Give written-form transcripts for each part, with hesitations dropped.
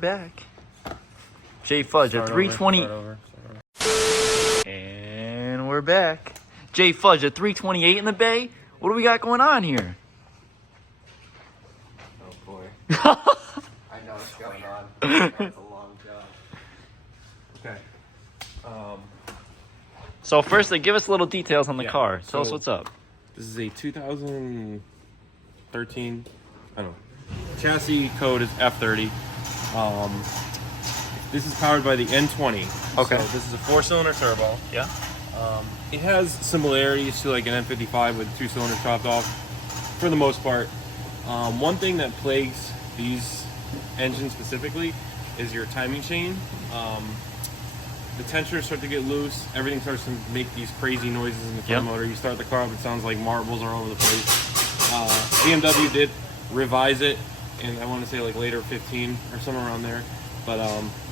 back. J Fudge, a 320. Start over. And we're back. J Fudge, a 328 in the bay. What do we got going on here? Oh boy. I know what's going on. That's a long job. Okay. So firstly, give us little details on the car. Tell us so what's up. This is a 2013, I don't know. Chassis code is F30. This is powered by the N20. Okay. So this is a 4-cylinder turbo. Yeah. It has similarities to like an N55 with 2 cylinders chopped off, for the most part. One thing that plagues these engines specifically is your timing chain. The tensioners start to get loose. Everything starts to make these crazy noises in the front motor. You start the car up, it sounds like marbles are all over the place. BMW did revise it, and I want to say like later 15 or somewhere around there. But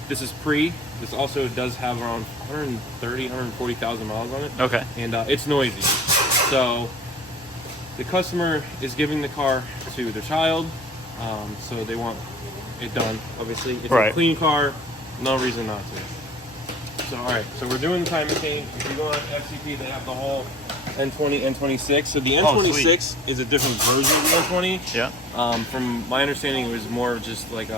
this is pre. This also does have around 130, 140,000 miles on it. Okay. And it's noisy. So the customer is giving the car to their child, so they want it done. Obviously, it's a clean car. No reason not to. So, all right, so we're doing the timing chain. If you go on FCP, they have the whole N20, N26. So the N26 is a different version of the N20. Yeah. From my understanding, it was more of just like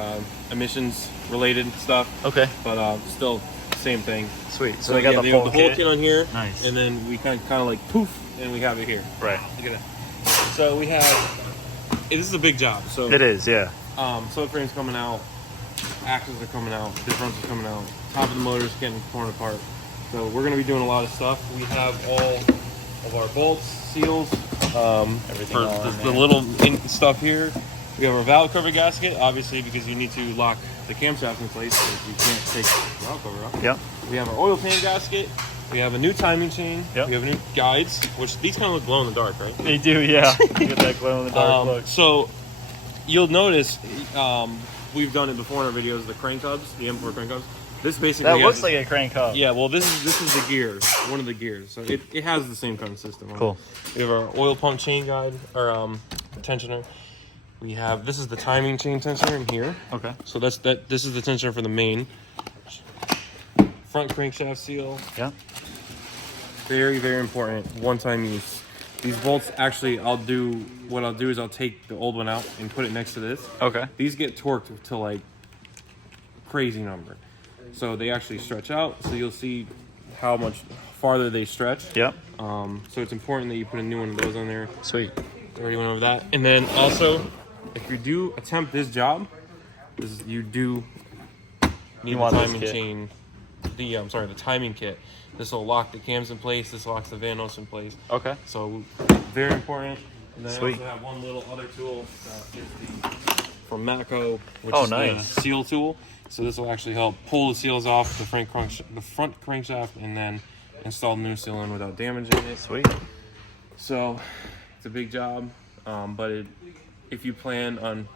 emissions related stuff. Okay. But still, same thing. Sweet. So they got the whole kit. kit on here. Nice. And then we kind of like poof, and we have it here. Right. Look at that. So we have. This is a big job. So It is, yeah. subframe's coming out. Axles are coming out, differentials coming out, top of the motor's getting torn apart. So we're going to be doing a lot of stuff. We have all of our bolts, seals, Everything for the little stuff here. We have our valve cover gasket, obviously because you need to lock the camshaft in place, so you can't take the valve cover off. Yep. We have our oil pan gasket. We have a new timing chain. Yep. We have new guides, which these kind of look glow in the dark, right? They do, yeah. You get that glow in the dark look. So you'll notice we've done it before in our videos, the crank hubs, the M4 crank hubs. This basically That looks like a crank hub. Yeah, well this is the gears, one of the gears. So it has the same kind of system. Cool. We have our oil pump chain guide, or tensioner. We have, this is the timing chain tensioner in here. Okay. So this is the tensioner for the main. Front crankshaft seal. Yeah. Very, very important. One-time use. These bolts, actually, I'll do is I'll take the old one out and put it next to this. Okay. These get torqued to like crazy number. So they actually stretch out. So you'll see how much farther they stretch. Yep. So it's important that you put a new one of those on there. Sweet. Already went over that. And then also, if you do attempt this job, you do need the timing chain. The timing kit. This will lock the cams in place. This locks the van nose in place. Okay. So very important. And then Sweet. I also have one little other tool from Matco, which is nice. the seal tool. So this will actually help pull the seals off the front crankshaft and then install the new seal in without damaging it. Sweet. So it's a big job, but if you plan on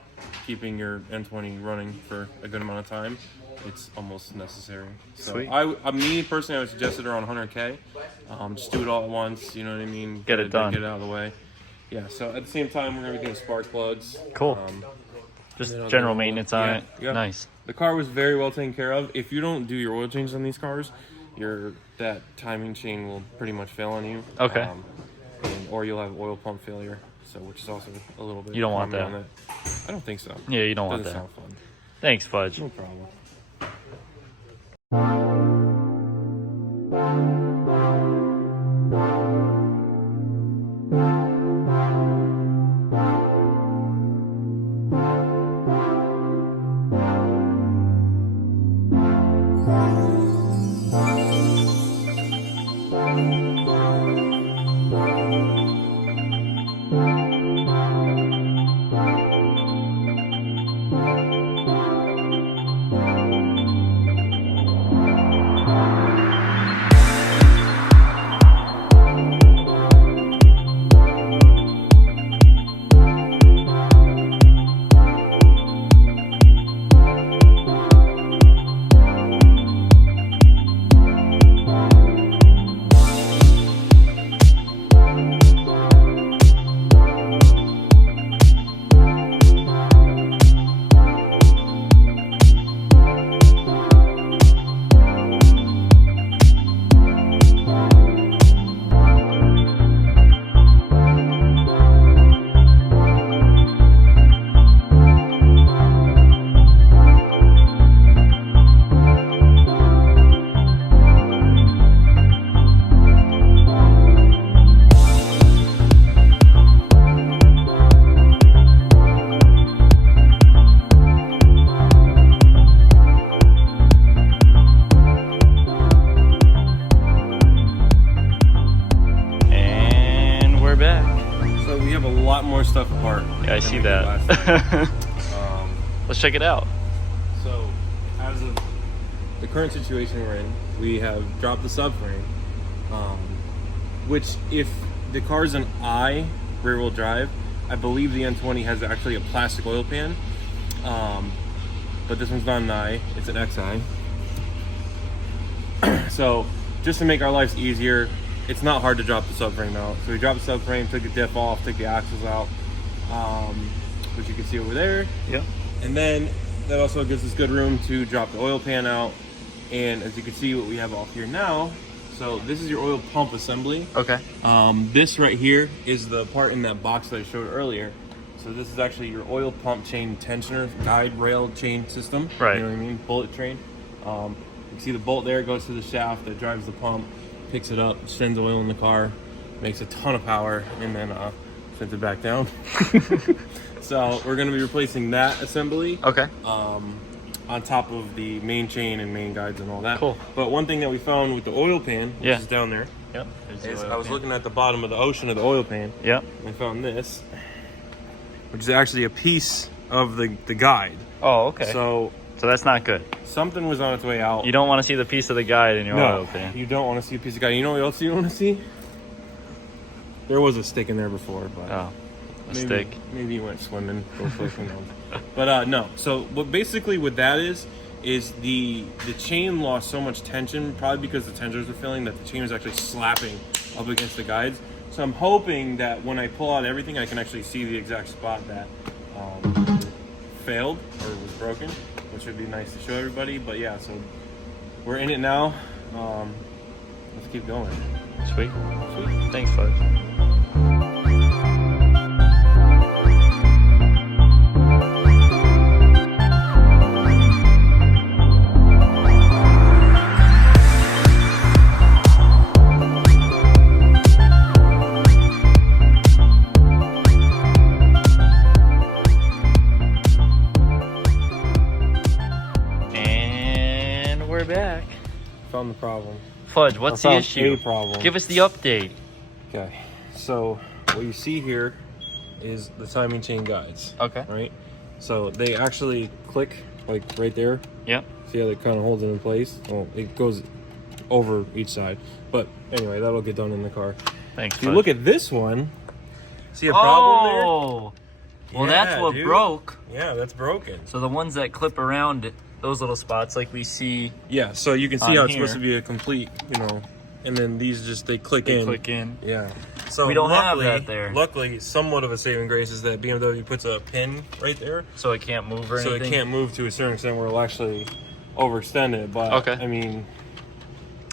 keeping your N20 running for a good amount of time, it's almost necessary. So Sweet. me personally, I would suggest it around 100K. Just do it all at once. You know what I mean? Get it done. Get it out of the way. Yeah. So at the same time, we're gonna be doing spark plugs. Cool. Just general maintenance on it. Yeah. Nice. The car was very well taken care of. If you don't do your oil change on these cars, that timing chain will pretty much fail on you. Okay. Or you'll have oil pump failure. So which is also a little bit. You don't want that. on that. I don't think so. Yeah, you don't want Doesn't that. sound fun. Thanks, Fudge. No problem. back. So we have a lot more stuff apart. Yeah, I see than we did last that. time. Let's check it out. So, as of the current situation we're in, we have dropped the subframe, which if the car's an I rear-wheel drive, I believe the N20 has actually a plastic oil pan, but this one's not an I, it's an XI. So, just to make our lives easier, it's not hard to drop the subframe out. So we dropped the subframe, took the diff off, took the axles out, which you can see over there. Yep. And then that also gives us good room to drop the oil pan out. And as you can see what we have off here now, so this is your oil pump assembly. Okay. This right here is the part in that box that I showed earlier. So this is actually your oil pump chain tensioner, guide rail chain system. Right. You know what I mean? Bullet train. You can see the bolt there goes to the shaft that drives the pump, picks it up, sends oil in the car, makes a ton of power, and then sends it back down. So we're going to be replacing that assembly. Okay. On top of the main chain and main guides and all that. Cool. But one thing that we found with the oil pan, which is down there, Yep. is I was looking at the bottom of the ocean of the oil pan. Yep. And I found this, which is actually a piece of the guide. Oh, okay. So that's not good. something was on its way out. You don't want to see the piece of the guide in your oil pan. You don't want to see a piece of guide. You know what else you don't want to see? There was a stick in there before, but Oh, a stick. Maybe you went swimming. Go fishing. But no. So what basically what that is the chain lost so much tension, probably because the tensors were filling, that the chain was actually slapping up against the guides. So I'm hoping that when I pull out everything, I can actually see the exact spot that failed or was broken, which would be nice to show everybody. But yeah, so we're in it now. Let's keep going. Sweet. Sweet. Thanks, Fudge. And we're back. Found the problem. Fudge, what's the issue? Problem. Give us the update. Okay, so what you see here is the timing chain guides. Okay. Right? So they actually click like right there. Yep. See how they kind of hold it in place? Well, it goes over each side. But anyway, that'll get done in the car. Thanks, If you Fudge. look at this one, see a problem there? Oh! Well, Yeah, that's what dude. broke. Yeah, that's broken. So the ones that clip around it, those little spots like we see. Yeah, so you can see On how it's here. supposed to be a complete, and then these just, they click in. Click in. Yeah. So We don't have luckily, that there. Luckily, somewhat of a saving grace is that BMW puts a pin right there, So it can't move or so anything? it can't move to a certain extent where it'll actually overextend it. But Okay. I mean,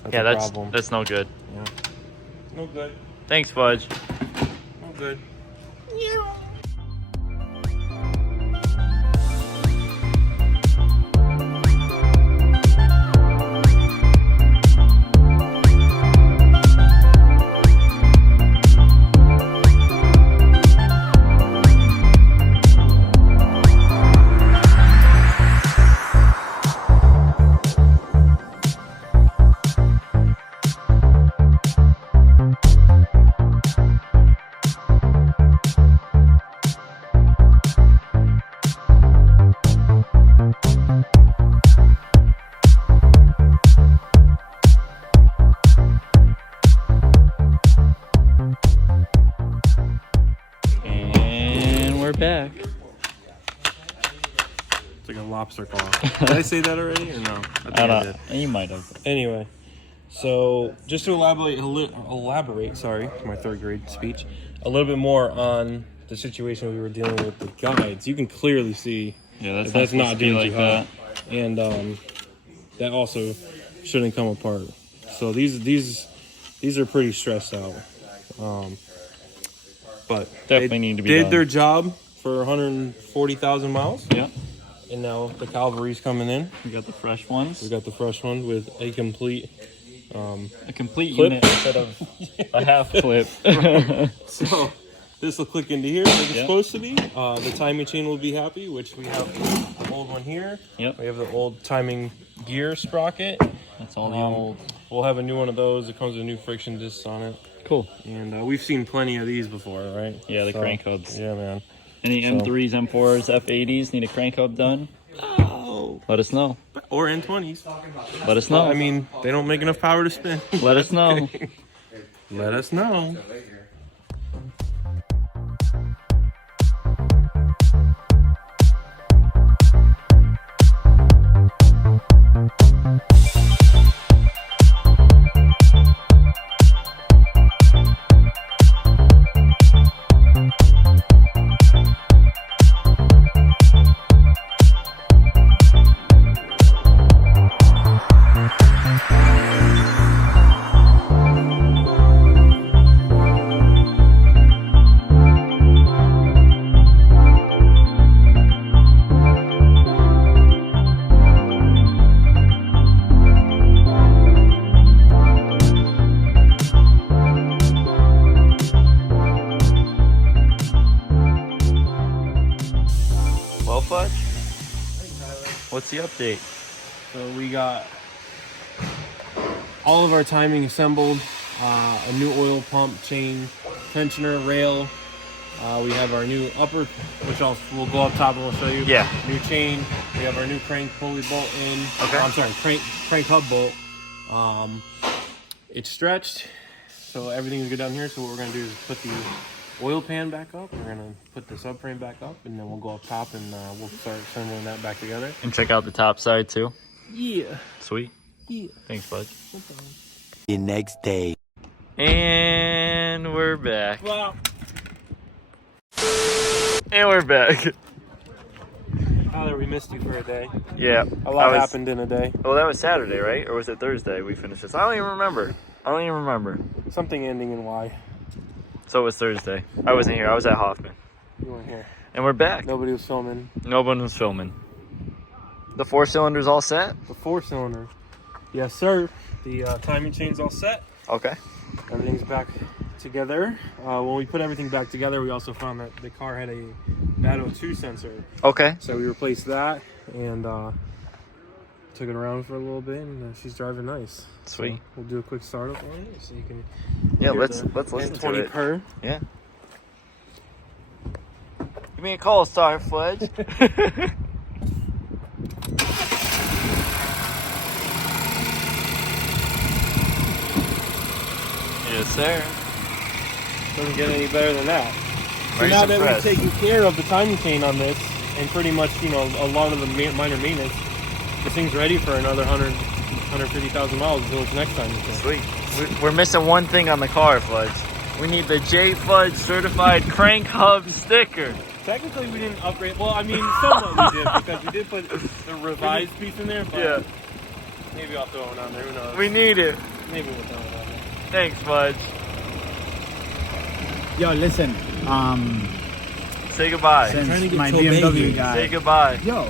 that's Yeah, a problem. that's no good. Yeah. No good. Thanks, Fudge. No good. And we're back. It's like a lobster claw. Did I say that already or no? I think I did. You might have. Anyway, so just to elaborate, sorry, my third grade speech, a little bit more on the situation we were dealing with the guides. You can clearly see Yeah, that's not doing like too that. hot, and that also shouldn't come apart. So these are pretty stressed out, but Definitely they need to be did done. their job for 140,000 miles, Yeah. and now the Calvary's coming in. We got the fresh ones. We got the fresh one with a complete. A complete Clip. unit instead of a half clip. So this will click into here like it's Yep. supposed to be. The timing chain will be happy, which we have the old one here. Yep. We have the old timing gear sprocket. That's all the old. We'll have a new one of those. It comes with new friction discs on it. Cool. And we've seen plenty of these before, right? Yeah, the crank hubs. Yeah, man. Any So- M3s, M4s, F80s need a crank hub done? Oh. Let us know. Or N20s. Let us know. I mean, they don't make enough power to spin. Let us know. Let us know. Well, Fudge, what's the update? So we got all of our timing assembled, a new oil pump, chain, tensioner, rail. We have our new upper, which we'll go up top and we'll show you. Yeah. New chain. We have our new crank pulley bolt in. Okay. I'm sorry, crank hub bolt. It's stretched, so everything's good down here. So what we're gonna do is put the oil pan back up. We're gonna put the subframe back up, and then we'll go up top and we'll start assembling that back together. And check out the top side too. Yeah. Sweet. Yeah. Thanks, Fudge. The next day. And we're back. Wow. And we're back. Tyler, we missed you for a day. Yeah. A lot happened in a day. Oh, that was Saturday, right? Or was it Thursday we finished this? I don't even remember. Something ending in Y. So it was Thursday. I wasn't here. I was at Hoffman. You weren't here. And we're back. Nobody was filming. No one was filming. The 4 cylinders all set? The 4-cylinder. Yes, sir. The timing chain's all set. Okay. Everything's back together. When we put everything back together, we also found that the car had a bad O2 sensor. Okay. So we replaced that and took it around for a little bit, and she's driving nice. Sweet. So we'll do a quick startup on it so you can. Yeah, hear let's the listen to N20 it. purr. Yeah. Give me a call, Star Fudge. Yes, sir. Doesn't get any better than that. So Very now that impressed. we've taken care of the timing chain on this, and pretty much, you know, a lot of the minor maintenance, this thing's ready for another 150,000 miles until its next time. Sweet. We're missing one thing on the car, Fudge. We need the J Fudge certified crank hub sticker. Technically, we didn't upgrade. Well, I mean, somewhat we did, because we did put the revised piece in there. But Yeah. maybe I'll throw it on there. Who knows? We need it. Maybe we'll throw it on there. Thanks, Fudge. Yo, listen. Say goodbye. trying to Since get my Tobey BMW here. guy. Say goodbye. Yo,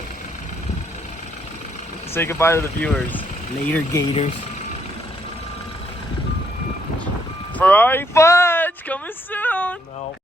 Say goodbye to the viewers. later, Gators. Ferrari Fudge coming soon. No.